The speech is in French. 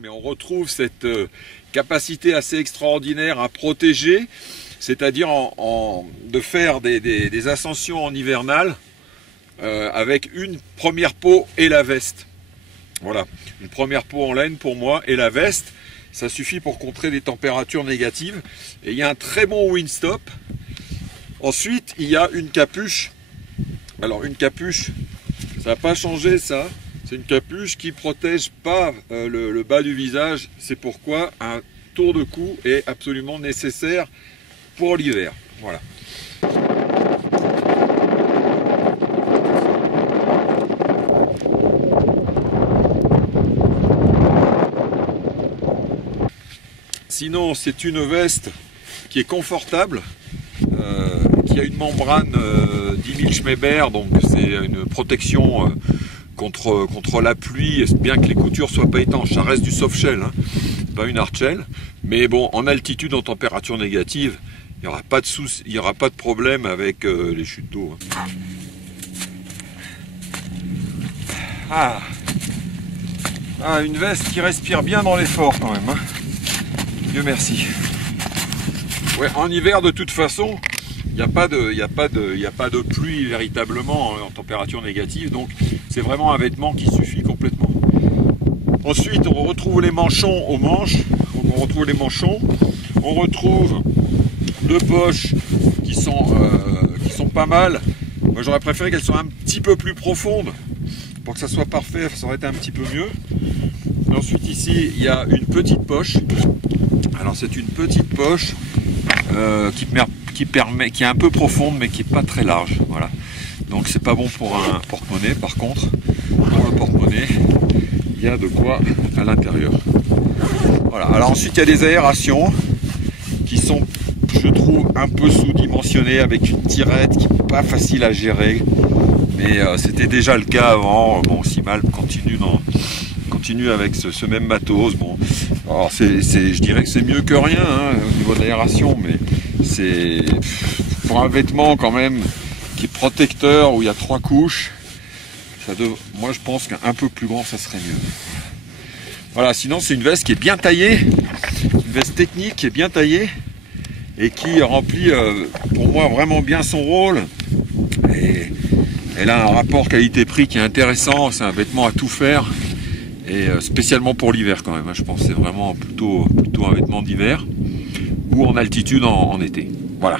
mais on retrouve cette capacité assez extraordinaire à protéger, c'est-à-dire de faire des ascensions en hivernal avec une première peau et la veste. Voilà, une première peau en laine pour moi et la veste, ça suffit pour contrer des températures négatives. Et il y a un très bon windstop. Ensuite, il y a une capuche. Alors une capuche, ça n'a pas changé ça. C'est une capuche qui ne protège pas le bas du visage. C'est pourquoi un tour de cou est absolument nécessaire pour l'hiver. Voilà. Sinon, c'est une veste qui est confortable, qui a une membrane 10 000 Schmeber, donc c'est une protection contre la pluie, bien que les coutures soient pas étanches. Ça reste du soft shell, hein, pas une hard shell. Mais bon, en altitude, en température négative, il n'y aura pas de souci, il n'y aura pas de problème avec les chutes d'eau. Hein. Ah, une veste qui respire bien dans l'effort quand même. Hein. Dieu merci. Ouais, en hiver, de toute façon, il n'y a pas de pluie véritablement en température négative, donc c'est vraiment un vêtement qui suffit complètement. Ensuite, on retrouve les manchons aux manches. Donc on retrouve les manchons. On retrouve deux poches qui sont pas mal. Moi, j'aurais préféré qu'elles soient un petit peu plus profondes pour que ça soit parfait. Ça aurait été un petit peu mieux. Et ensuite, ici, il y a une petite poche. Alors c'est une petite poche qui est un peu profonde mais qui n'est pas très large. Voilà. Donc c'est pas bon pour un porte-monnaie. Par contre, pour le porte-monnaie, il y a de quoi à l'intérieur. Voilà. Alors ensuite il y a des aérations qui sont, je trouve, un peu sous-dimensionnées avec une tirette qui n'est pas facile à gérer. Mais c'était déjà le cas avant. Bon, Simal continue avec ce même matos. Bon, alors je dirais que c'est mieux que rien hein, au niveau de l'aération, mais c'est pour un vêtement quand même qui est protecteur où il y a 3 couches. Moi, je pense qu'un peu plus grand, ça serait mieux. Voilà. Sinon, c'est une veste qui est bien taillée, une veste technique qui est bien taillée et qui remplit, pour moi, vraiment bien son rôle. Et elle a un rapport qualité-prix qui est intéressant. C'est un vêtement à tout faire. Et spécialement pour l'hiver quand même, hein, je pense que c'est vraiment plutôt un vêtement d'hiver ou en altitude en été. Voilà.